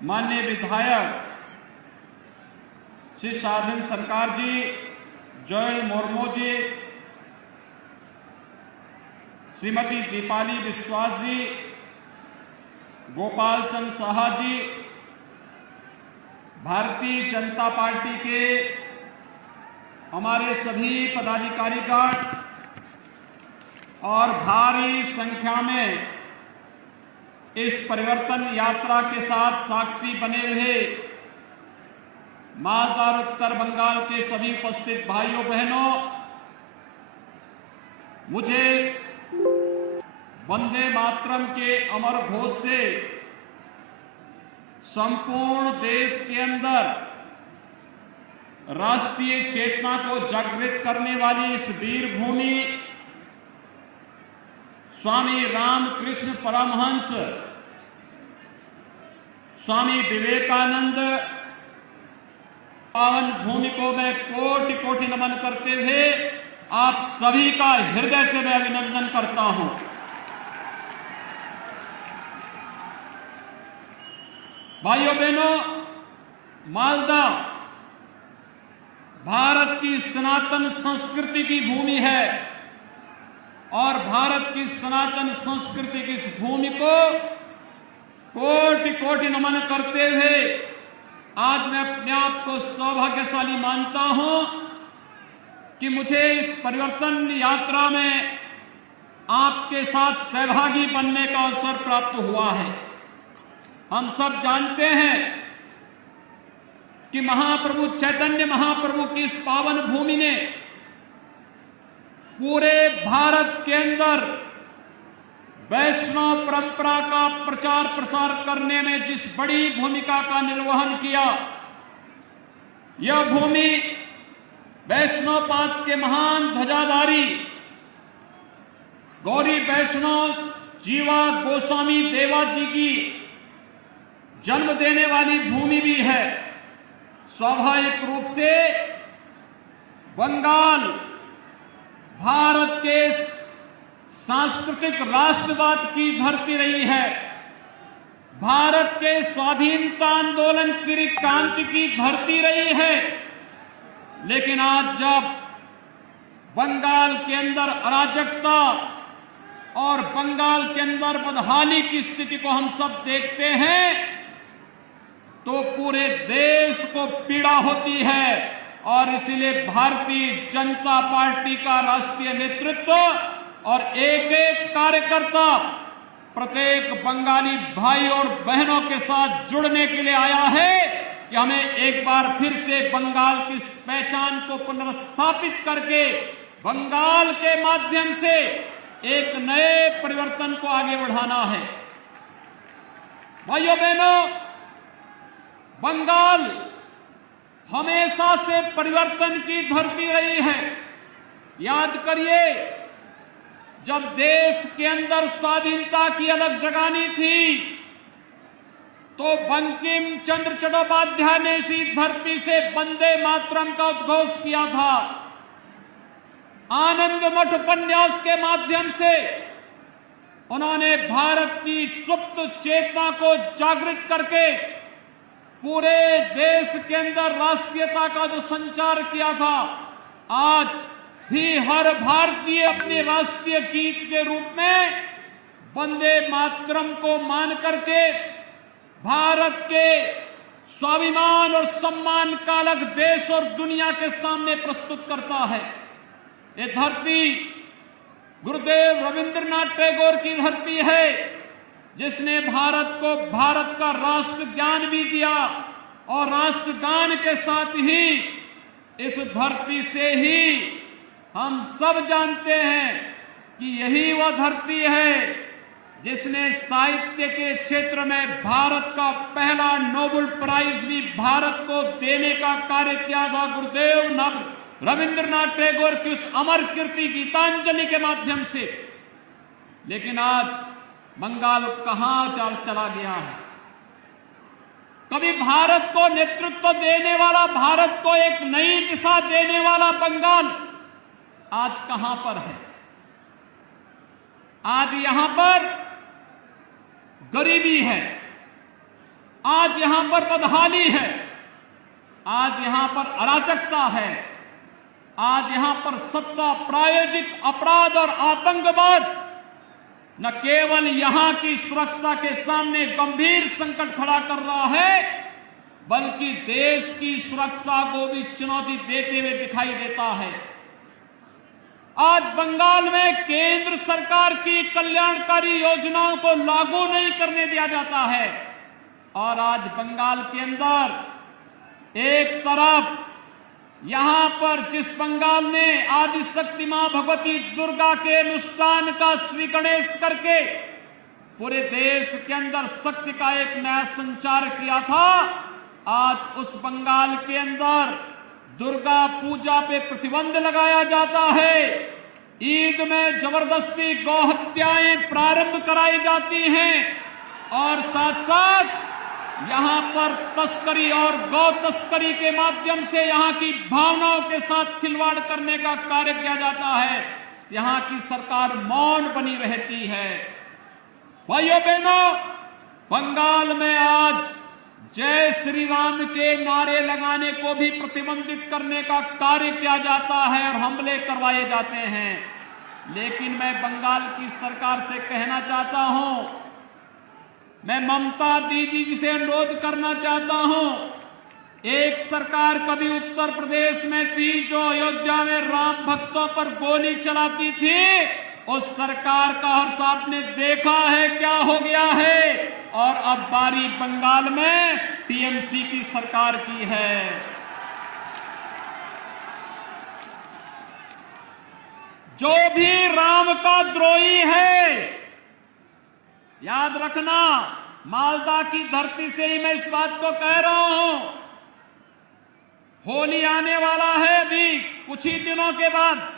माननीय विधायक श्री साधन सरकार जी, जोयल मुर्मू जी, श्रीमती दीपाली विश्वास जी, गोपाल चंद साहा जी, भारतीय जनता पार्टी के हमारे सभी पदाधिकारीगण और भारी संख्या में इस परिवर्तन यात्रा के साथ साक्षी बने हुए मालदा और उत्तर बंगाल के सभी उपस्थित भाइयों बहनों, मुझे वंदे मातरम के अमर घोष से संपूर्ण देश के अंदर राष्ट्रीय चेतना को जागृत करने वाली इस वीर भूमि स्वामी रामकृष्ण परमहंस, स्वामी विवेकानंद पावन भूमि को मैं कोटि कोटि नमन करते हुए आप सभी का हृदय से मैं अभिनंदन करता हूं। भाइयों बहनों, मालदा भारत की सनातन संस्कृति की भूमि है और भारत की सनातन संस्कृति की इस भूमि को कोटि कोटि नमन करते हुए आज मैं अपने आप को सौभाग्यशाली मानता हूं कि मुझे इस परिवर्तन यात्रा में आपके साथ सहभागी बनने का अवसर प्राप्त हुआ है। हम सब जानते हैं कि महाप्रभु चैतन्य महाप्रभु की इस पावन भूमि ने पूरे भारत के अंदर वैष्णव परंपरा का प्रचार प्रसार करने में जिस बड़ी भूमिका का निर्वहन किया, यह भूमि वैष्णवपाद के महान ध्वजाधारी गौरी वैष्णव जीवा गोस्वामी देवा जी की जन्म देने वाली भूमि भी है। स्वाभाविक रूप से बंगाल भारत के सांस्कृतिक राष्ट्रवाद की धरती रही है, भारत के स्वाधीनता आंदोलन की क्रांति की धरती रही है। लेकिन आज जब बंगाल के अंदर अराजकता और बंगाल के अंदर बदहाली की स्थिति को हम सब देखते हैं तो पूरे देश को पीड़ा होती है और इसीलिए भारतीय जनता पार्टी का राष्ट्रीय नेतृत्व और एक एक कार्यकर्ता प्रत्येक बंगाली भाई और बहनों के साथ जुड़ने के लिए आया है कि हमें एक बार फिर से बंगाल की पहचान को पुनर्स्थापित करके बंगाल के माध्यम से एक नए परिवर्तन को आगे बढ़ाना है। भाइयों बहनों, बंगाल हमेशा से परिवर्तन की धरती रही है। याद करिए, जब देश के अंदर स्वाधीनता की अलग जगानी थी तो बंकिम चंद्र चट्टोपाध्याय ने इसी धरती से वंदे मातरम का उद्घोष किया था। आनंद मठ उपन्यास के माध्यम से उन्होंने भारत की सुप्त चेतना को जागृत करके पूरे देश के अंदर राष्ट्रीयता का जो संचार किया था, आज भी हर भारतीय अपने राष्ट्रीय गीत के रूप में वंदे मातरम को मान करके भारत के स्वाभिमान और सम्मान का अलग देश और दुनिया के सामने प्रस्तुत करता है। ये धरती गुरुदेव रविंद्रनाथ टैगोर की धरती है, जिसने भारत को भारत का राष्ट्र ज्ञान भी दिया और राष्ट्रगान के साथ ही इस धरती से ही हम सब जानते हैं कि यही वह धरती है जिसने साहित्य के क्षेत्र में भारत का पहला नोबेल प्राइज भी भारत को देने का कार्य किया था गुरुदेव रविंद्रनाथ टैगोर की उस अमर कीर्ति गीतांजलि के माध्यम से। लेकिन आज बंगाल कहां चला गया है? कभी भारत को नेतृत्व देने वाला, भारत को एक नई दिशा देने वाला बंगाल आज कहां पर है? आज यहां पर गरीबी है, आज यहां पर बदहाली है, आज यहां पर अराजकता है, आज यहां पर सत्ता प्रायोजित अपराध और आतंकवाद न केवल यहां की सुरक्षा के सामने गंभीर संकट खड़ा कर रहा है, बल्कि देश की सुरक्षा को भी चुनौती देते हुए दिखाई देता है। आज बंगाल में केंद्र सरकार की कल्याणकारी योजनाओं को लागू नहीं करने दिया जाता है और आज बंगाल के अंदर एक तरफ यहां पर जिस बंगाल ने आदिशक्ति मां भगवती दुर्गा के अनुष्ठान का श्री गणेश करके पूरे देश के अंदर शक्ति का एक नया संचार किया था, आज उस बंगाल के अंदर दुर्गा पूजा पे प्रतिबंध लगाया जाता है। ईद में जबरदस्ती गौ हत्याएं प्रारंभ कराई जाती हैं और साथ साथ यहां पर तस्करी और गौ तस्करी के माध्यम से यहां की भावनाओं के साथ खिलवाड़ करने का कार्य किया जाता है। यहां की सरकार मौन बनी रहती है। भाइयों बहनों, बंगाल में आज जय श्री राम के नारे लगाने को भी प्रतिबंधित करने का कार्य किया जाता है और हमले करवाए जाते हैं। लेकिन मैं बंगाल की सरकार से कहना चाहता हूं, मैं ममता दीदी जी से अनुरोध करना चाहता हूं, एक सरकार कभी उत्तर प्रदेश में थी जो अयोध्या में राम भक्तों पर गोली चलाती थी, उस सरकार का हर साहब ने देखा है क्या हो गया है, और अब बारी बंगाल में टीएमसी की सरकार की है। जो भी राम का द्रोही है, याद रखना, मालदा की धरती से ही मैं इस बात को कह रहा हूं, होली आने वाला है अभी कुछ ही दिनों के बाद,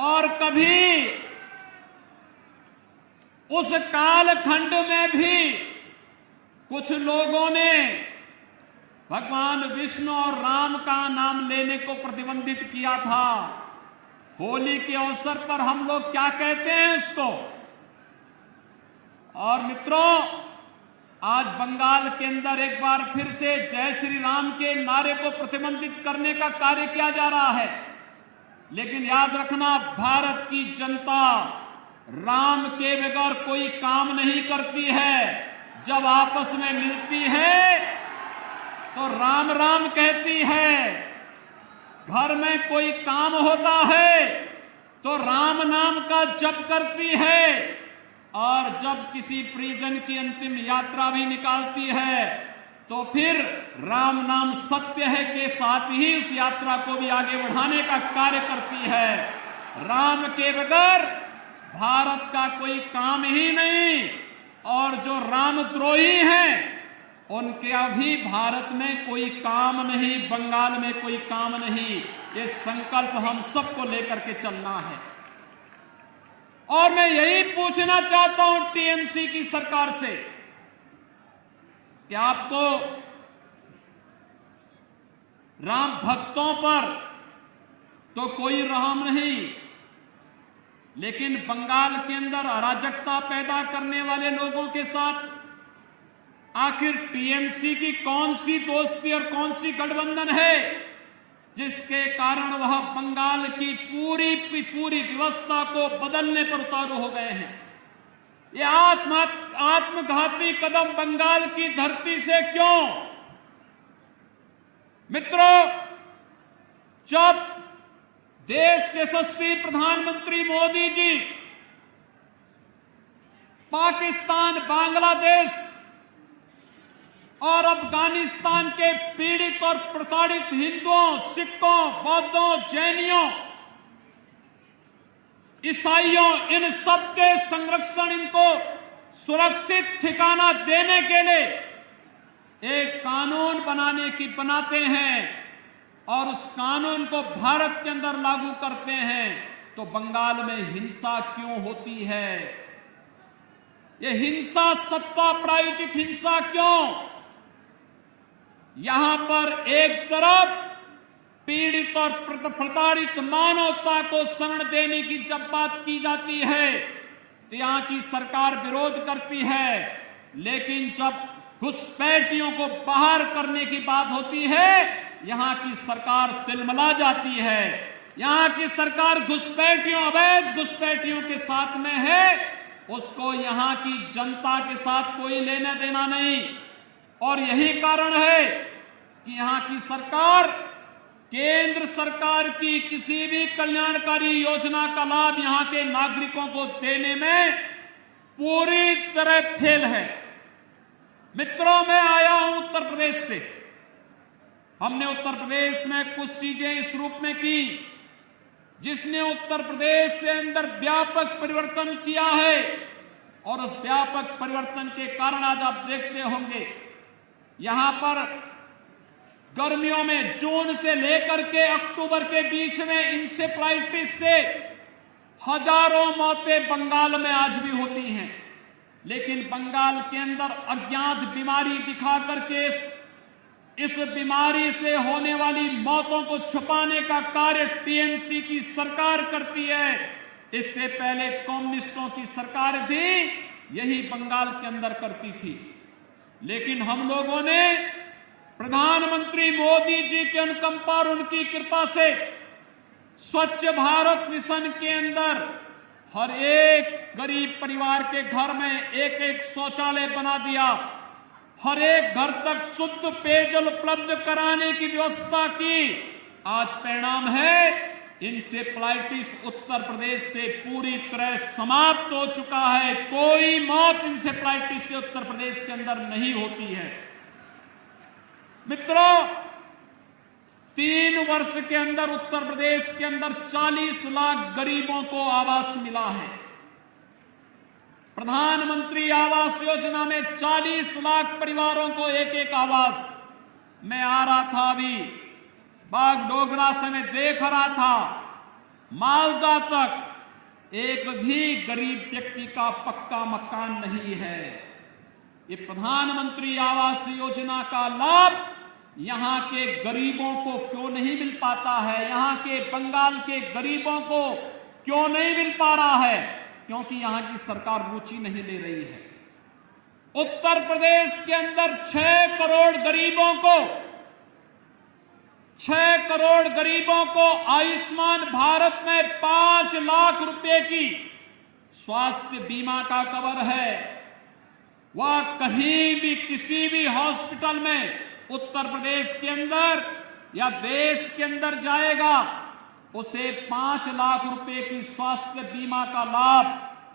और कभी उस कालखंड में भी कुछ लोगों ने भगवान विष्णु और राम का नाम लेने को प्रतिबंधित किया था। होली के अवसर पर हम लोग क्या कहते हैं इसको। और मित्रों, आज बंगाल के अंदर एक बार फिर से जय श्री राम के नारे को प्रतिबंधित करने का कार्य किया जा रहा है। लेकिन याद रखना, भारत की जनता राम के बगैर कोई काम नहीं करती है। जब आपस में मिलती है तो राम राम कहती है, घर में कोई काम होता है तो राम नाम का जप करती है, और जब किसी परिजन की अंतिम यात्रा भी निकालती है तो फिर राम नाम सत्य है के साथ ही उस यात्रा को भी आगे बढ़ाने का कार्य करती है। राम के बगैर भारत का कोई काम ही नहीं, और जो रामद्रोही हैं उनके अभी भारत में कोई काम नहीं, बंगाल में कोई काम नहीं। ये संकल्प हम सबको लेकर के चलना है। और मैं यही पूछना चाहता हूं टीएमसी की सरकार से कि आपको राम भक्तों पर तो कोई रहम नहीं, लेकिन बंगाल के अंदर अराजकता पैदा करने वाले लोगों के साथ आखिर टीएमसी की कौन सी दोस्ती और कौन सी गठबंधन है जिसके कारण वह बंगाल की पूरी व्यवस्था को बदलने पर उतारू हो गए हैं। ये आत्मघाती कदम बंगाल की धरती से क्यों? मित्रों, जब देश के यशस्वी प्रधानमंत्री मोदी जी पाकिस्तान, बांग्लादेश और अफगानिस्तान के पीड़ित और प्रताड़ित हिंदुओं, सिखों, बौद्धों, जैनियों, ईसाइयों, इन सब के संरक्षण, इनको सुरक्षित ठिकाना देने के लिए एक कानून बनाते हैं और उस कानून को भारत के अंदर लागू करते हैं, तो बंगाल में हिंसा क्यों होती है? ये हिंसा, सत्ता प्रायोजित हिंसा क्यों? यहां पर एक तरफ पीड़ित और प्रताड़ित मानवता को शरण देने की जब बात की जाती है तो यहां की सरकार विरोध करती है, लेकिन जब घुसपैठियों को बाहर करने की बात होती है, यहां की सरकार तिलमिला जाती है। यहां की सरकार घुसपैठियों, अवैध घुसपैठियों के साथ में है, उसको यहां की जनता के साथ कोई लेना देना नहीं। और यही कारण है कि यहां की सरकार केंद्र सरकार की किसी भी कल्याणकारी योजना का लाभ यहां के नागरिकों को देने में पूरी तरह फेल है। मित्रों, मैं आया हूं उत्तर प्रदेश से। हमने उत्तर प्रदेश में कुछ चीजें इस रूप में की जिसने उत्तर प्रदेश से अंदर व्यापक परिवर्तन किया है। और उस व्यापक परिवर्तन के कारण आज आप देखते होंगे यहां पर गर्मियों में जून से लेकर के अक्टूबर के बीच में इंसेफ्लाइटिस से हजारों मौतें बंगाल में आज भी होती हैं। लेकिन बंगाल के अंदर अज्ञात बीमारी दिखा करके इस बीमारी से होने वाली मौतों को छुपाने का कार्य टीएमसी की सरकार करती है। इससे पहले कम्युनिस्टों की सरकार भी यही बंगाल के अंदर करती थी। लेकिन हम लोगों ने प्रधानमंत्री मोदी जी के अनुकंपा और उनकी कृपा से स्वच्छ भारत मिशन के अंदर हर एक गरीब परिवार के घर में एक एक शौचालय बना दिया। हर एक घर तक शुद्ध पेयजल उपलब्ध कराने की व्यवस्था की। आज परिणाम है इंसेफ्लाइटिस उत्तर प्रदेश से पूरी तरह समाप्त हो चुका है। कोई मौत इंसेफ्लाइटिस से उत्तर प्रदेश के अंदर नहीं होती है। मित्रों, 3 वर्ष के अंदर उत्तर प्रदेश के अंदर 40 लाख गरीबों को आवास मिला है। प्रधानमंत्री आवास योजना में 40 लाख परिवारों को एक एक आवास। मैं आ रहा था अभी बागडोगरा से, मैं देख रहा था मालदा तक एक भी गरीब व्यक्ति का पक्का मकान नहीं है। ये प्रधानमंत्री आवास योजना का लाभ यहां के गरीबों को क्यों नहीं मिल पाता है? यहां के बंगाल के गरीबों को क्यों नहीं मिल पा रहा है? क्योंकि यहां की सरकार रुचि नहीं ले रही है। उत्तर प्रदेश के अंदर 6 करोड़ गरीबों को आयुष्मान भारत में 5 लाख रुपए की स्वास्थ्य बीमा का कवर है। वह कहीं भी किसी भी हॉस्पिटल में उत्तर प्रदेश के अंदर या देश के अंदर जाएगा, उसे 5 लाख रुपए की स्वास्थ्य बीमा का लाभ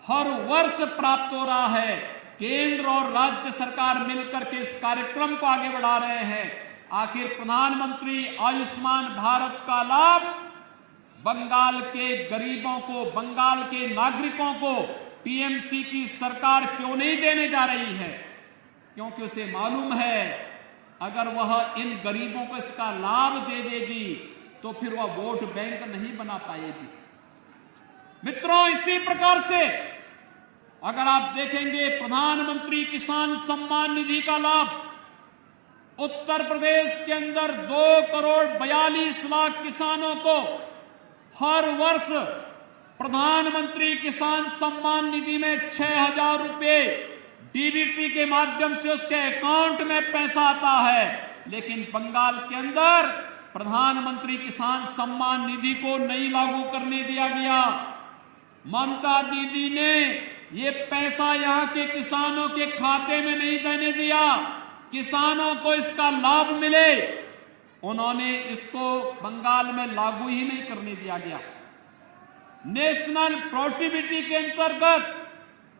हर वर्ष प्राप्त हो रहा है। केंद्र और राज्य सरकार मिलकर के इस कार्यक्रम को आगे बढ़ा रहे हैं। आखिर प्रधानमंत्री आयुष्मान भारत का लाभ बंगाल के गरीबों को, बंगाल के नागरिकों को टीएमसी की सरकार क्यों नहीं देने जा रही है? क्योंकि उसे मालूम है अगर वह इन गरीबों को इसका लाभ दे देगी तो फिर वह वोट बैंक नहीं बना पाएगी। मित्रों, इसी प्रकार से अगर आप देखेंगे प्रधानमंत्री किसान सम्मान निधि का लाभ उत्तर प्रदेश के अंदर 2 करोड़ 42 लाख किसानों को हर वर्ष प्रधानमंत्री किसान सम्मान निधि में 6,000 रुपए डीबीटी के माध्यम से उसके अकाउंट में पैसा आता है। लेकिन बंगाल के अंदर प्रधानमंत्री किसान सम्मान निधि को नहीं लागू करने दिया गया। ममता दीदी ने ये पैसा यहां के किसानों के खाते में नहीं देने दिया, किसानों को इसका लाभ मिले, उन्होंने इसको बंगाल में लागू ही नहीं करने दिया गया। नेशनल पोर्टेबिलिटी के अंतर्गत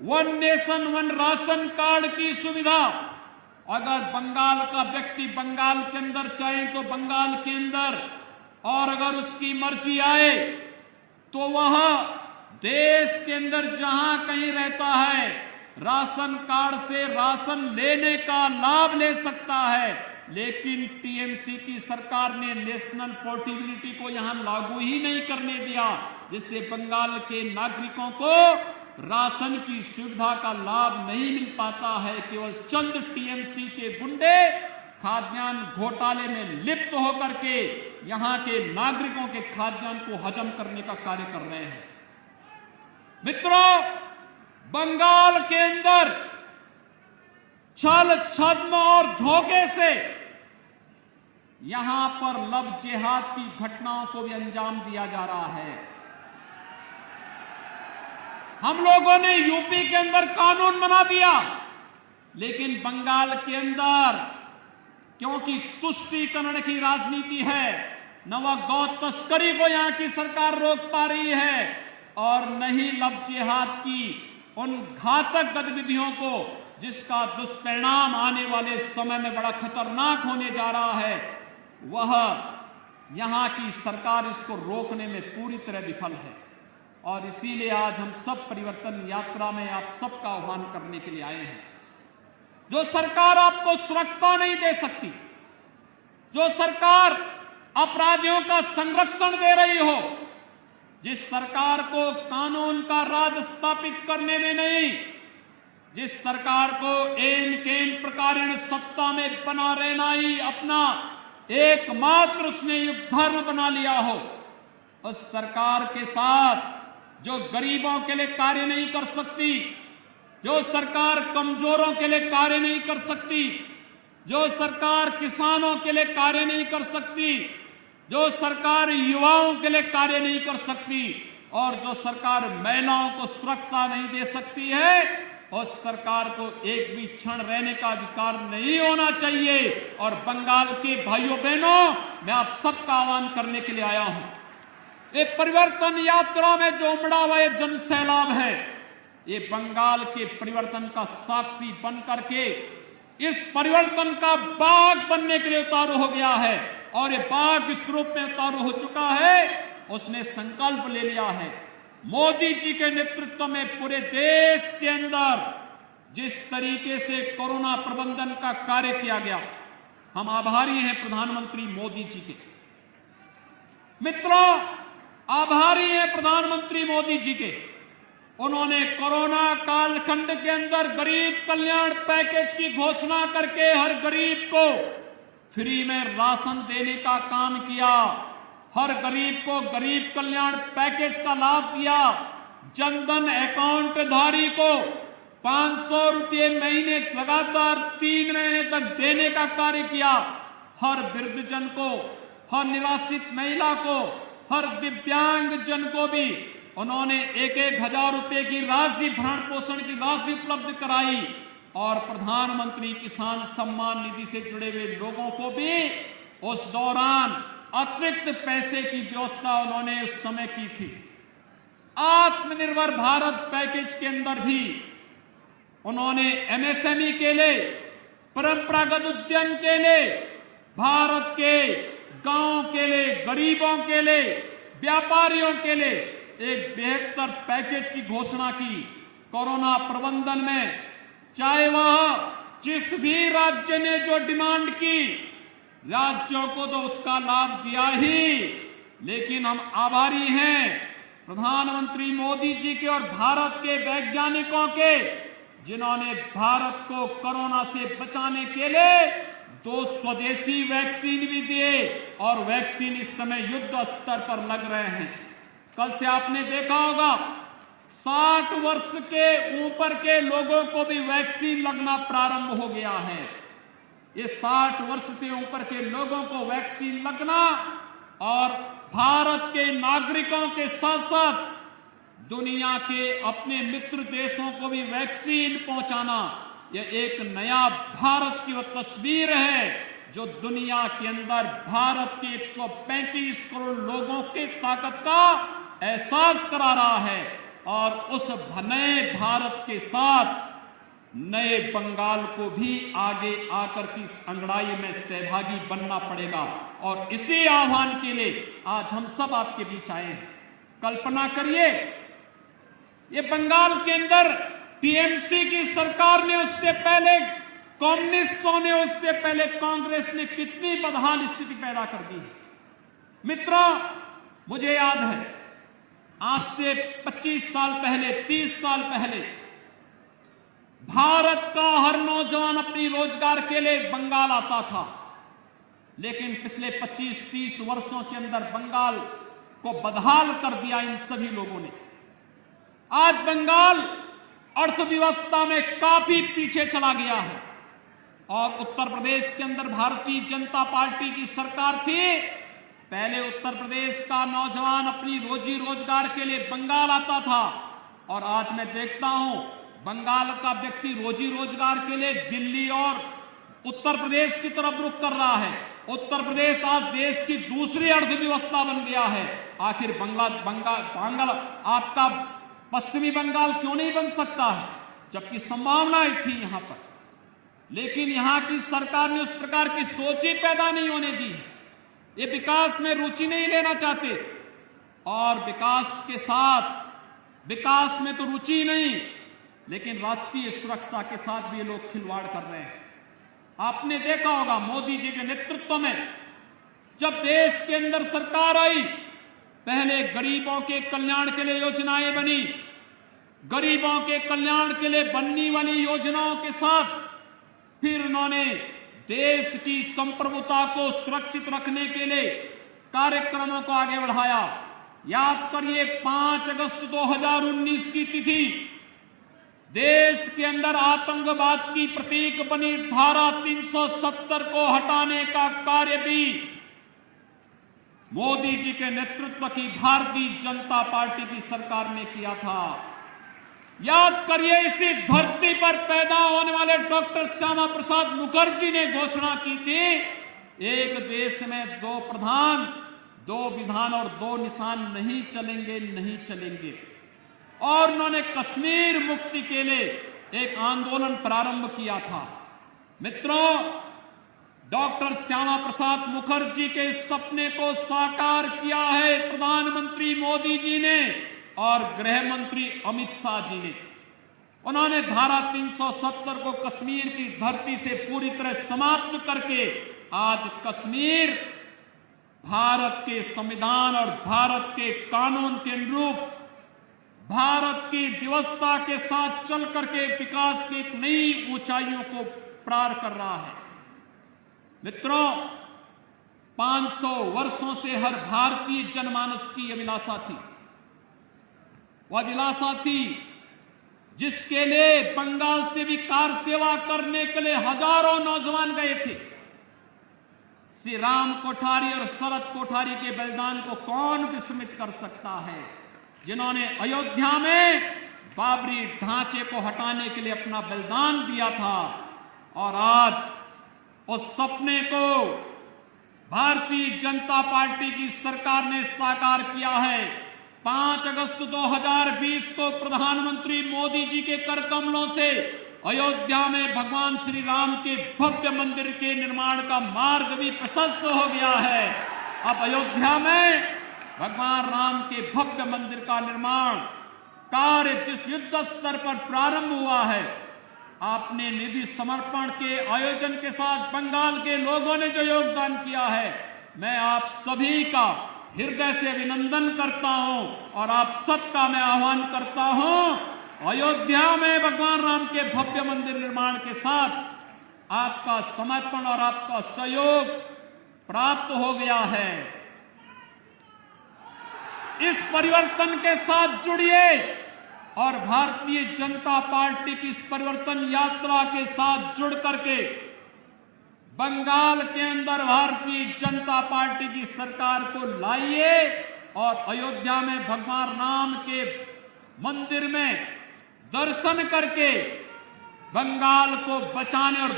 1 नेशन 1 राशन कार्ड की सुविधा अगर बंगाल का व्यक्ति बंगाल के अंदर चाहे तो बंगाल के अंदर, और अगर उसकी मर्जी आए तो वह देश के अंदर जहां कहीं रहता है राशन कार्ड से राशन लेने का लाभ ले सकता है। लेकिन टीएमसी की सरकार ने नेशनल पोर्टेबिलिटी को यहां लागू ही नहीं करने दिया, जिससे बंगाल के नागरिकों को राशन की सुविधा का लाभ नहीं मिल पाता है। केवल चंद टीएमसी के गुंडे खाद्यान्न घोटाले में लिप्त होकर के यहां के नागरिकों के खाद्यान्न को हजम करने का कार्य कर रहे हैं। मित्रों, बंगाल के अंदर छल छद्म और धोखे से यहां पर लव जिहाद की घटनाओं को भी अंजाम दिया जा रहा है। हम लोगों ने यूपी के अंदर कानून बना दिया, लेकिन बंगाल के अंदर क्योंकि तुष्टीकरण की राजनीति है, न वह गौ तस्करी को यहां की सरकार रोक पा रही है और न ही लव जिहाद की उन घातक गतिविधियों को जिसका दुष्परिणाम आने वाले समय में बड़ा खतरनाक होने जा रहा है, वह यहां की सरकार इसको रोकने में पूरी तरह विफल है। और इसीलिए आज हम सब परिवर्तन यात्रा में आप सबका आह्वान करने के लिए आए हैं। जो सरकार आपको सुरक्षा नहीं दे सकती, जो सरकार अपराधियों का संरक्षण दे रही हो, जिस सरकार को कानून का राज स्थापित करने में नहीं, जिस सरकार को एन केन प्रकारेण सत्ता में बना रहना ही अपना एकमात्र उसने युग धर्म बना लिया हो, उस सरकार के साथ जो गरीबों के लिए कार्य नहीं कर सकती, जो सरकार कमजोरों के लिए कार्य नहीं कर सकती, जो सरकार किसानों के लिए कार्य नहीं कर सकती, जो सरकार युवाओं के लिए कार्य नहीं कर सकती और जो सरकार महिलाओं को सुरक्षा नहीं दे सकती है, उस सरकार को एक भी क्षण रहने का अधिकार नहीं होना चाहिए। और बंगाल के भाइयों बहनों, मैं आप सबका आह्वान करने के लिए आया हूं। ये परिवर्तन यात्रा में जो उमड़ा हुआ ये जन सैलाब है, ये बंगाल के परिवर्तन का साक्षी बन करके इस परिवर्तन का बाघ बनने के लिए उतारू हो गया है। और ये बाघ इस रूप में उतारू हो चुका है, उसने संकल्प ले लिया है। मोदी जी के नेतृत्व में पूरे देश के अंदर जिस तरीके से कोरोना प्रबंधन का कार्य किया गया, हम आभारी हैं प्रधानमंत्री मोदी जी के। मित्रों, आभारी हैं प्रधानमंत्री मोदी जी के। उन्होंने कोरोना कालखंड के अंदर गरीब कल्याण पैकेज की घोषणा करके हर गरीब को फ्री में राशन देने का काम किया, हर गरीब को गरीब कल्याण पैकेज का लाभ दिया, जनधन अकाउंट धारी को 500 रुपये महीने लगातार 3 महीने तक देने का कार्य किया, हर वृद्धजन को, हर निराश्रित महिला को, हर दिव्यांग जन को भी उन्होंने 1,000 रुपये की राशि, भरण पोषण की राशि उपलब्ध कराई और प्रधानमंत्री किसान सम्मान निधि से जुड़े हुए लोगों को भी उस दौरान अतिरिक्त पैसे की व्यवस्था उन्होंने उस समय की थी। आत्मनिर्भर भारत पैकेज के अंदर भी उन्होंने एमएसएमई के लिए, परंपरागत उद्यम के लिए, भारत के गांव के लिए, गरीबों के लिए, व्यापारियों के लिए एक बेहतर पैकेज की घोषणा की। कोरोना प्रबंधन में चाहे वह जिस भी राज्य ने जो डिमांड की, राज्यों को तो उसका लाभ दिया ही, लेकिन हम आभारी हैं प्रधानमंत्री मोदी जी के और भारत के वैज्ञानिकों के, जिन्होंने भारत को कोरोना से बचाने के लिए 2 स्वदेशी वैक्सीन भी दिए और वैक्सीन इस समय युद्ध स्तर पर लग रहे हैं। कल से आपने देखा होगा 60 वर्ष के ऊपर के लोगों को भी वैक्सीन लगना प्रारंभ हो गया है। ये 60 वर्ष से ऊपर के लोगों को वैक्सीन लगना और भारत के नागरिकों के साथ साथ दुनिया के अपने मित्र देशों को भी वैक्सीन पहुंचाना, यह एक नया भारत की वो तस्वीर है जो दुनिया के अंदर भारत के 135 करोड़ लोगों की ताकत का एहसास करा रहा है। और उस नए भारत के साथ नए बंगाल को भी आगे आकर की इस अंगड़ाई में सहभागी बनना पड़ेगा। और इसी आह्वान के लिए आज हम सब आपके बीच आए हैं। कल्पना करिए, ये बंगाल के अंदर टीएमसी की सरकार ने, उससे पहले कम्युनिस्टों ने, उससे पहले कांग्रेस ने कितनी बदहाल स्थिति पैदा कर दी है। मित्रों, मुझे याद है आज से 25 साल पहले, 30 साल पहले भारत का हर नौजवान अपनी रोजगार के लिए बंगाल आता था, लेकिन पिछले 25-30 वर्षों के अंदर बंगाल को बदहाल कर दिया इन सभी लोगों ने। आज बंगाल अर्थव्यवस्था में काफी पीछे चला गया है। और उत्तर प्रदेश के अंदर भारतीय जनता पार्टी की सरकार थी, पहले उत्तर प्रदेश का नौजवान अपनी रोजी रोजगार के लिए बंगाल आता था और आज मैं देखता हूं बंगाल का व्यक्ति रोजी रोजगार के लिए दिल्ली और उत्तर प्रदेश की तरफ रुख कर रहा है। उत्तर प्रदेश आज देश की दूसरी अर्थव्यवस्था बन गया है। आखिर बंगाल आपका पश्चिमी बंगाल क्यों नहीं बन सकता है, जबकि संभावनाएं थी यहां पर, लेकिन यहां की सरकार ने उस प्रकार की सोच ही पैदा नहीं होने दी है। ये विकास में रुचि नहीं लेना चाहते और विकास में तो रुचि नहीं, लेकिन राष्ट्रीय सुरक्षा के साथ भी ये लोग खिलवाड़ कर रहे हैं। आपने देखा होगा मोदी जी के नेतृत्व में जब देश के अंदर सरकार आई, पहले गरीबों के कल्याण के लिए योजनाएं बनी, गरीबों के कल्याण के लिए बनने वाली योजनाओं के साथ फिर उन्होंने देश की संप्रभुता को सुरक्षित रखने के लिए कार्यक्रमों को आगे बढ़ाया। याद करिए 5 अगस्त 2019 की तिथि, देश के अंदर आतंकवाद की प्रतीक बनी धारा 370 को हटाने का कार्य भी मोदी जी के नेतृत्व की भारतीय जनता पार्टी की सरकार ने किया था। याद करिए इसी धरती पर पैदा होने वाले डॉक्टर श्यामा प्रसाद मुखर्जी ने घोषणा की थी, एक देश में 2 प्रधान, 2 विधान और 2 निशान नहीं चलेंगे। और उन्होंने कश्मीर मुक्ति के लिए एक आंदोलन प्रारंभ किया था। मित्रों, डॉक्टर श्यामा प्रसाद मुखर्जी के इस सपने को साकार किया है प्रधानमंत्री मोदी जी ने और गृह मंत्री अमित शाह जी ने। उन्होंने धारा 370 को कश्मीर की धरती से पूरी तरह समाप्त करके आज कश्मीर भारत के संविधान और भारत के कानून के अनुरूप भारत की व्यवस्था के साथ चल करके विकास की एक नई ऊंचाइयों को पार कर रहा है। मित्रों, 500 वर्षों से हर भारतीय जनमानस की अभिलाषा थी, वह अभिलाषा थी जिसके लिए बंगाल से भी कार सेवा करने के लिए हजारों नौजवान गए थे। श्री राम कोठारी और शरद कोठारी के बलिदान को कौन विस्मृत कर सकता है, जिन्होंने अयोध्या में बाबरी ढांचे को हटाने के लिए अपना बलिदान दिया था। और आज उस सपने को भारतीय जनता पार्टी की सरकार ने साकार किया है। 5 अगस्त 2020 को प्रधानमंत्री मोदी जी के कर कमलों से अयोध्या में भगवान श्री राम के भव्य मंदिर के निर्माण का मार्ग भी प्रशस्त हो गया है। अब अयोध्या में भगवान राम के भव्य मंदिर का निर्माण कार्य जिस युद्ध स्तर पर प्रारंभ हुआ है, आपने निधि समर्पण के आयोजन के साथ बंगाल के लोगों ने जो योगदान किया है, मैं आप सभी का हृदय से अभिनंदन करता हूं और आप सबका मैं आह्वान करता हूं, अयोध्या में भगवान राम के भव्य मंदिर निर्माण के साथ आपका समर्पण और आपका सहयोग प्राप्त हो गया है। इस परिवर्तन के साथ जुड़िए और भारतीय जनता पार्टी की इस परिवर्तन यात्रा के साथ जुड़ करके बंगाल के अंदर भारतीय जनता पार्टी की सरकार को लाइए और अयोध्या में भगवान राम के मंदिर में दर्शन करके बंगाल को बचाने और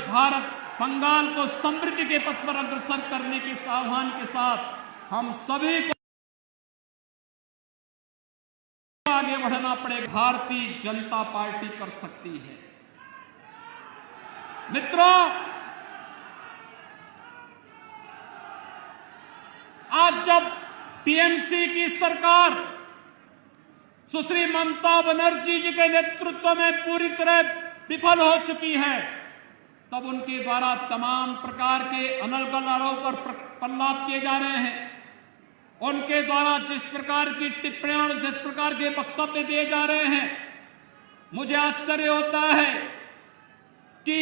बंगाल को समृद्धि के पथ पर अग्रसर करने के आह्वान के साथ हम सभी को आगे बढ़ना पड़ेगा। भारतीय जनता पार्टी कर सकती है। मित्रों, आज जब टीएमसी की सरकार सुश्री ममता बनर्जी जी के नेतृत्व में पूरी तरह विफल हो चुकी है, तब उनके द्वारा तमाम प्रकार के अनर्गल आरोप पर प्रलाप किए जा रहे हैं। उनके द्वारा जिस प्रकार की टिप्पणियां और जिस प्रकार के वक्तव्य दिए जा रहे हैं, मुझे आश्चर्य होता है कि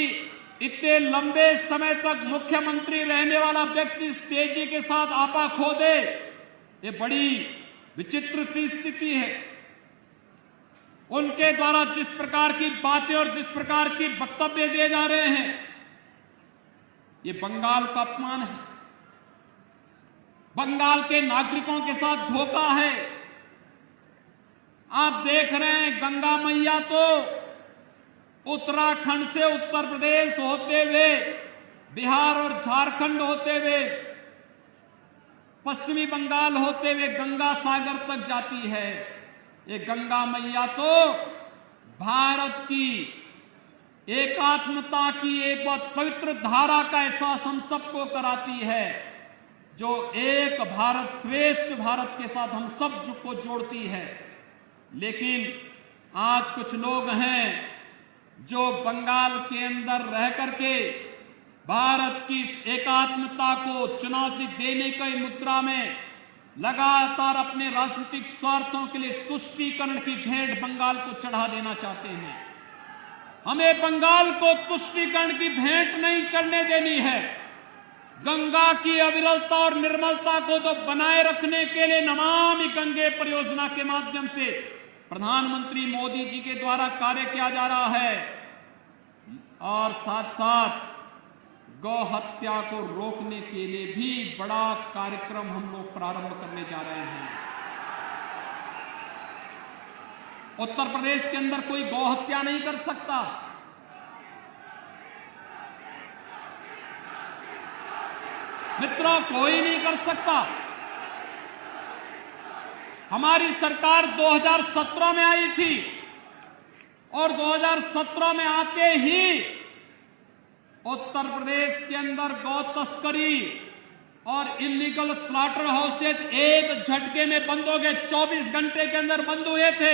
इतने लंबे समय तक मुख्यमंत्री रहने वाला व्यक्ति इस तेजी के साथ आपा खो दे, ये बड़ी विचित्र सी स्थिति है। उनके द्वारा जिस प्रकार की बातें और जिस प्रकार की वक्तव्य दिए जा रहे हैं, ये बंगाल का अपमान है, बंगाल के नागरिकों के साथ धोखा है। आप देख रहे हैं गंगा मैया तो उत्तराखंड से उत्तर प्रदेश होते हुए बिहार और झारखंड होते हुए पश्चिमी बंगाल होते हुए गंगा सागर तक जाती है। ये गंगा मैया तो भारत की एकात्मता की एक बहुत पवित्र धारा का एहसास हम सबको कराती है, जो एक भारत श्रेष्ठ भारत के साथ हम सब को जोड़ती है। लेकिन आज कुछ लोग हैं जो बंगाल के अंदर रह करके भारत की एकात्मता को चुनौती देने की मुद्रा में लगातार अपने राजनीतिक स्वार्थों के लिए तुष्टीकरण की भेंट बंगाल को चढ़ा देना चाहते हैं। हमें बंगाल को तुष्टीकरण की भेंट नहीं चढ़ने देनी है। गंगा की अविरलता और निर्मलता को तो बनाए रखने के लिए नमामि गंगे परियोजना के माध्यम से प्रधानमंत्री मोदी जी के द्वारा कार्य किया जा रहा है, और साथ साथ गौ हत्या को रोकने के लिए भी बड़ा कार्यक्रम हम लोग प्रारंभ करने जा रहे हैं। उत्तर प्रदेश के अंदर कोई गौ हत्या नहीं कर सकता। मित्रों, कोई नहीं कर सकता। हमारी सरकार 2017 में आई थी और 2017 में आते ही उत्तर प्रदेश के अंदर गौ तस्करी और इलीगल स्लॉटर हाउसेज एक झटके में बंद हो गए। 24 घंटे के अंदर बंद हुए थे।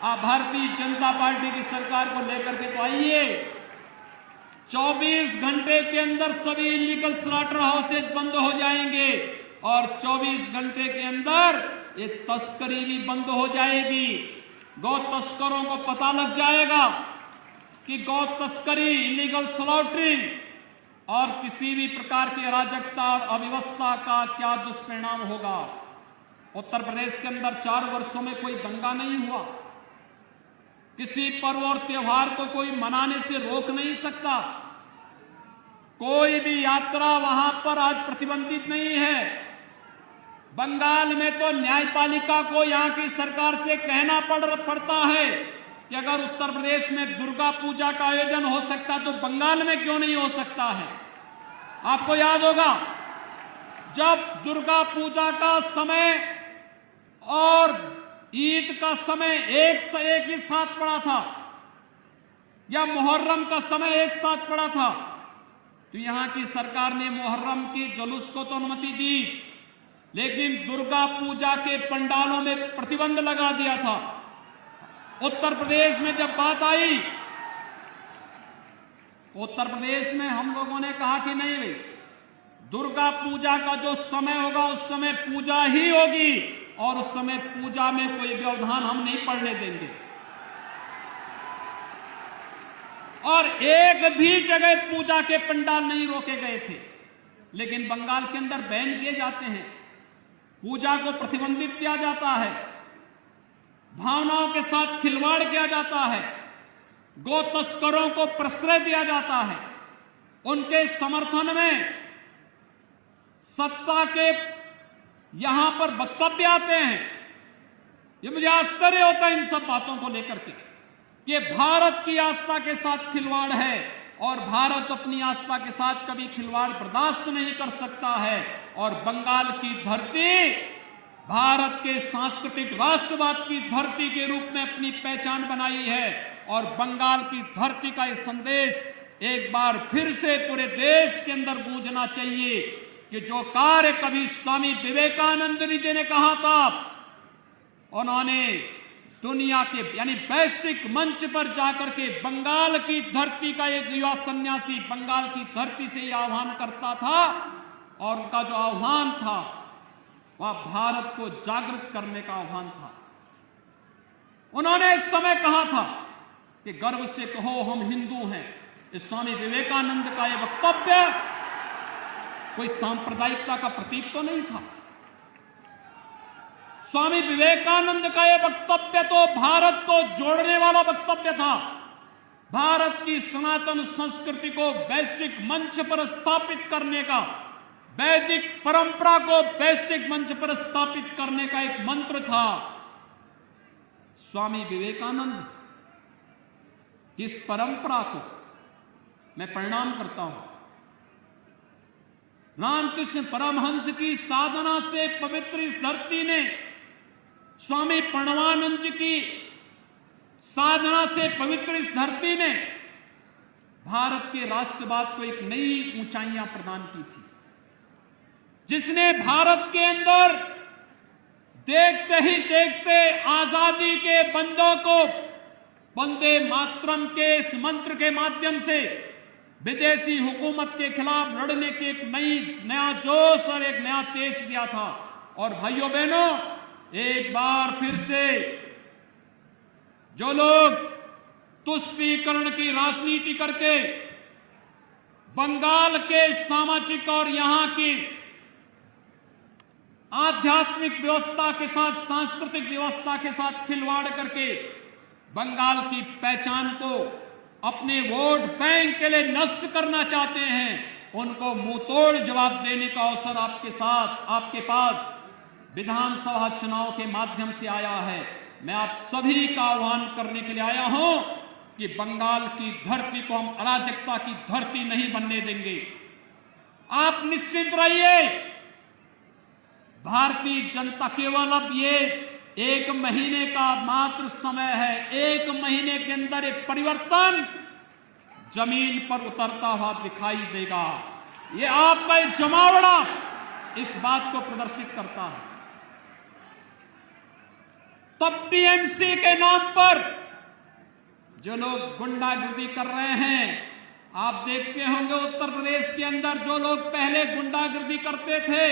आप भारतीय जनता पार्टी की सरकार को लेकर के तो आइए, 24 घंटे के अंदर सभी इलीगल स्लॉटर हाउसेज बंद हो जाएंगे और 24 घंटे के अंदर ये तस्करी भी बंद हो जाएगी। गौ तस्करों को पता लग जाएगा कि गौ तस्करी, इलीगल स्लॉटरिंग और किसी भी प्रकार की अराजकता और अव्यवस्था का क्या दुष्परिणाम होगा। उत्तर प्रदेश के अंदर 4 वर्षों में कोई दंगा नहीं हुआ। किसी पर्व और त्योहार को कोई मनाने से रोक नहीं सकता। कोई भी यात्रा वहां पर आज प्रतिबंधित नहीं है। बंगाल में तो न्यायपालिका को यहां की सरकार से कहना पड़ता है कि अगर उत्तर प्रदेश में दुर्गा पूजा का आयोजन हो सकता तो बंगाल में क्यों नहीं हो सकता है। आपको याद होगा जब दुर्गा पूजा का समय और ईद का समय एक ही साथ पड़ा था या मुहर्रम का समय एक साथ पड़ा था, तो यहां की सरकार ने मुहर्रम के जुलूस को तो अनुमति दी, लेकिन दुर्गा पूजा के पंडालों में प्रतिबंध लगा दिया था। उत्तर प्रदेश में जब बात आई, उत्तर प्रदेश में हम लोगों ने कहा कि नहीं भाई, दुर्गा पूजा का जो समय होगा उस समय पूजा ही होगी और उस समय पूजा में कोई व्यवधान हम नहीं पड़ने देंगे। और एक भी जगह पूजा के पंडाल नहीं रोके गए थे। लेकिन बंगाल के अंदर बैन किए जाते हैं, पूजा को प्रतिबंधित किया जाता है, भावनाओं के साथ खिलवाड़ किया जाता है, गौ तस्करों को प्रश्रय दिया जाता है, उनके समर्थन में सत्ता के यहां पर वक्तव्य आते हैं। ये मुझे आश्चर्य होता है इन सब बातों को लेकर के कि भारत की आस्था के साथ खिलवाड़ है और भारत अपनी आस्था के साथ कभी खिलवाड़ बर्दाश्त नहीं कर सकता है। और बंगाल की धरती भारत के सांस्कृतिक राष्ट्रवाद की धरती के रूप में अपनी पहचान बनाई है और बंगाल की धरती का यह संदेश एक बार फिर से पूरे देश के अंदर गूंजना चाहिए कि जो कार्य कभी स्वामी विवेकानंद जी ने कहा था, उन्होंने दुनिया के यानी वैश्विक मंच पर जाकर के बंगाल की धरती का एक युवा सन्यासी बंगाल की धरती से यह आह्वान करता था और उनका जो आह्वान था वह भारत को जागृत करने का आह्वान था। उन्होंने इस समय कहा था कि गर्व से कहो हम हिंदू हैं। इस स्वामी विवेकानंद का यह वक्तव्य कोई सांप्रदायिकता का प्रतीक तो नहीं था। स्वामी विवेकानंद का यह वक्तव्य तो भारत को जोड़ने वाला वक्तव्य था। भारत की सनातन संस्कृति को वैश्विक मंच पर स्थापित करने का, वैदिक परंपरा को वैश्विक मंच पर स्थापित करने का एक मंत्र था। स्वामी विवेकानंद, इस परंपरा को मैं प्रणाम करता हूं। रामकृष्ण परमहंस की साधना से पवित्र इस धरती ने, स्वामी प्रणवानंद जी की साधना से पवित्र इस धरती ने भारत के राष्ट्रवाद को एक नई ऊंचाइयां प्रदान की थी, जिसने भारत के अंदर देखते ही देखते आजादी के बंदों को वंदे मातरम के इस मंत्र के माध्यम से विदेशी हुकूमत के खिलाफ लड़ने की एक नया जोश और एक नया तेज दिया था। और भाइयों बहनों, एक बार फिर से जो लोग तुष्टीकरण की राजनीति करके बंगाल के सामाजिक और यहां की आध्यात्मिक व्यवस्था के साथ, सांस्कृतिक व्यवस्था के साथ खिलवाड़ करके बंगाल की पहचान को अपने वोट बैंक के लिए नष्ट करना चाहते हैं, उनको मुंहतोड़ जवाब देने का अवसर आपके पास विधानसभा चुनाव के माध्यम से आया है। मैं आप सभी का आह्वान करने के लिए आया हूं कि बंगाल की धरती को हम अराजकता की धरती नहीं बनने देंगे। आप निश्चित रहिए, भारतीय जनता केवल अब ये 1 महीने का मात्र समय है, 1 महीने के अंदर एक परिवर्तन जमीन पर उतरता हुआ दिखाई देगा। ये आपका एक जमावड़ा इस बात को प्रदर्शित करता है। तब टीएमसी के नाम पर जो लोग गुंडागर्दी कर रहे हैं, आप देखते होंगे उत्तर प्रदेश के अंदर जो लोग पहले गुंडागर्दी करते थे,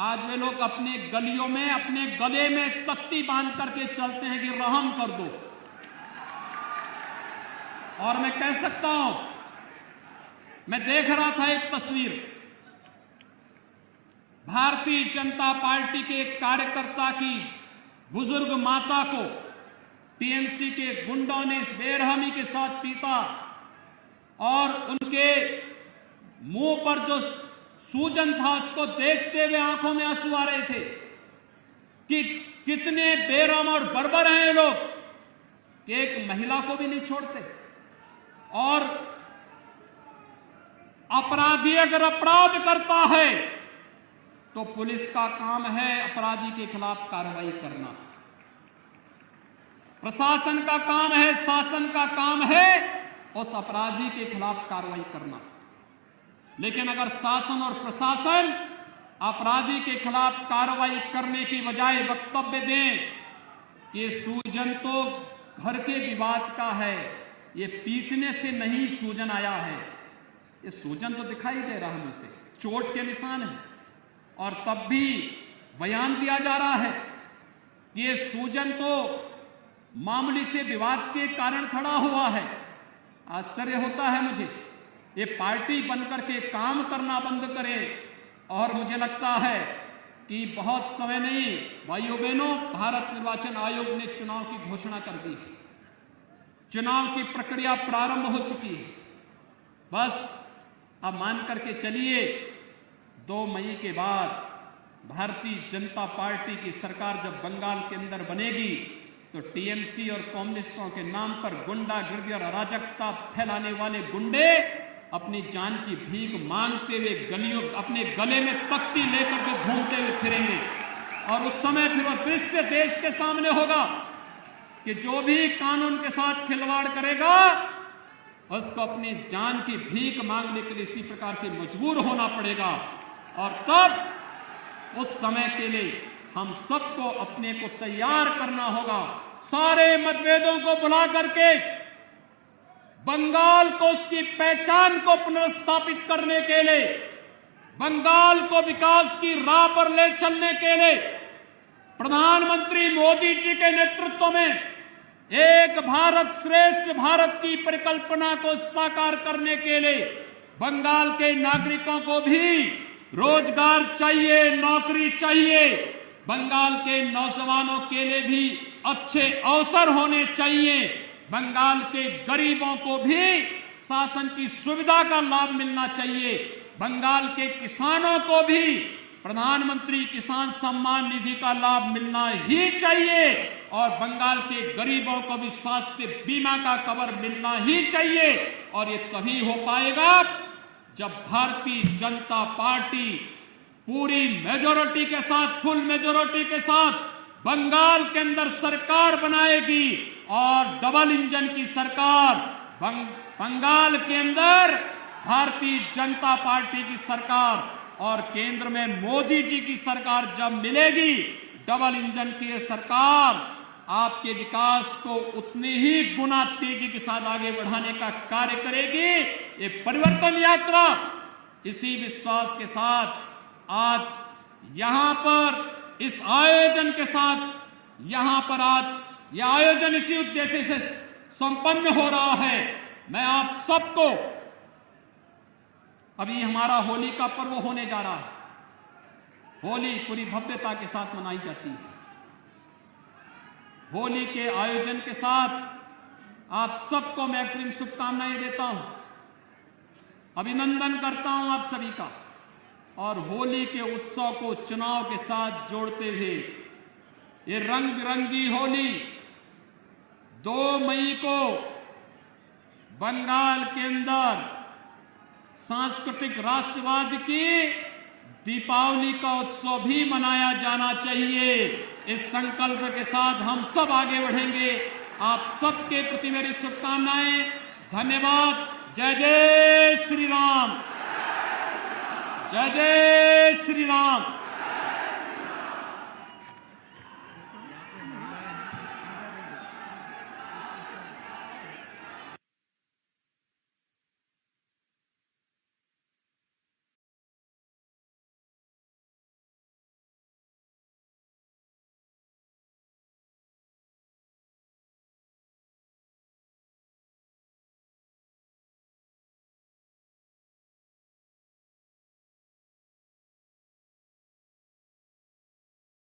आज वे लोग अपने गलियों में अपने गले में तख्ती बांध करके चलते हैं कि रहम कर दो। और मैं कह सकता हूं, मैं देख रहा था एक तस्वीर, भारतीय जनता पार्टी के एक कार्यकर्ता की बुजुर्ग माता को टीएमसी के गुंडों ने इस बेरहमी के साथ पीटा और उनके मुंह पर जो सूजन था उसको देखते हुए आंखों में आंसू आ रहे थे कि कितने बेरहम और बर्बर हैं ये लोग कि एक महिला को भी नहीं छोड़ते। और अपराधी अगर अपराध करता है तो पुलिस का काम है अपराधी के खिलाफ कार्रवाई करना, प्रशासन का काम है, शासन का काम है उस अपराधी के खिलाफ कार्रवाई करना। लेकिन अगर शासन और प्रशासन अपराधी के खिलाफ कार्रवाई करने की बजाय वक्तव्य दें कि सूजन तो घर के विवाद का है, ये पीटने से नहीं सूजन आया है, ये सूजन तो दिखाई दे रहा है, मुझे चोट के निशान है, और तब भी बयान दिया जा रहा है कि ये सूजन तो मामूली से विवाद के कारण खड़ा हुआ है। आश्चर्य होता है मुझे, ये पार्टी बनकर के काम करना बंद करे। और मुझे लगता है कि बहुत समय नहीं, भाइयों बहनों, भारत निर्वाचन आयोग ने चुनाव की घोषणा कर दी है, चुनाव की प्रक्रिया प्रारंभ हो चुकी है। बस अब मान करके चलिए 2 मई के बाद भारतीय जनता पार्टी की सरकार जब बंगाल के अंदर बनेगी तो टीएमसी और कम्युनिस्टों के नाम पर गुंडागर्दी और अराजकता फैलाने वाले गुंडे अपनी जान की भीख मांगते हुए गलियों अपने गले में तख्ती लेकर के घूमते हुए फिरेंगे। और उस समय फिर वो दृश्य देश के सामने होगा कि जो भी कानून के साथ खिलवाड़ करेगा उसको अपनी जान की भीख मांगने के लिए इसी प्रकार से मजबूर होना पड़ेगा। और तब उस समय के लिए हम सबको अपने को तैयार करना होगा, सारे मतभेदों को भुला करके बंगाल को उसकी पहचान को पुनर्स्थापित करने के लिए, बंगाल को विकास की राह पर ले चलने के लिए प्रधानमंत्री मोदी जी के नेतृत्व में एक भारत श्रेष्ठ भारत की परिकल्पना को साकार करने के लिए बंगाल के नागरिकों को भी रोजगार चाहिए, नौकरी चाहिए, बंगाल के नौजवानों के लिए भी अच्छे अवसर होने चाहिए। बंगाल के गरीबों को भी शासन की सुविधा का लाभ मिलना चाहिए। बंगाल के किसानों को भी प्रधानमंत्री किसान सम्मान निधि का लाभ मिलना ही चाहिए और बंगाल के गरीबों को भी स्वास्थ्य बीमा का कवर मिलना ही चाहिए। और ये तभी हो पाएगा जब भारतीय जनता पार्टी पूरी मेजॉरिटी के साथ, फुल मेजॉरिटी के साथ बंगाल के अंदर सरकार बनाएगी और डबल इंजन की सरकार, बंगाल के अंदर भारतीय जनता पार्टी की सरकार और केंद्र में मोदी जी की सरकार जब मिलेगी, डबल इंजन की सरकार आपके विकास को उतनी ही गुना तेजी के साथ आगे बढ़ाने का कार्य करेगी। ये परिवर्तन यात्रा, इसी विश्वास के साथ आज यहां पर इस आयोजन के साथ, यहां पर आज यह आयोजन इसी उद्देश्य से संपन्न हो रहा है। मैं आप सबको, अभी हमारा होली का पर्व होने जा रहा है। होली पूरी भव्यता के साथ मनाई जाती है। होली के आयोजन के साथ आप सबको मैं अग्रिम शुभकामनाएं देता हूं, अभिनंदन करता हूं आप सभी का। और होली के उत्सव को चुनाव के साथ जोड़ते हुए ये रंग बिरंगी होली 2 मई को बंगाल के अंदर सांस्कृतिक राष्ट्रवाद की दीपावली का उत्सव भी मनाया जाना चाहिए। इस संकल्प के साथ हम सब आगे बढ़ेंगे। आप सबके प्रति मेरी शुभकामनाएं। धन्यवाद। जय जय श्री राम, जय जय श्री राम।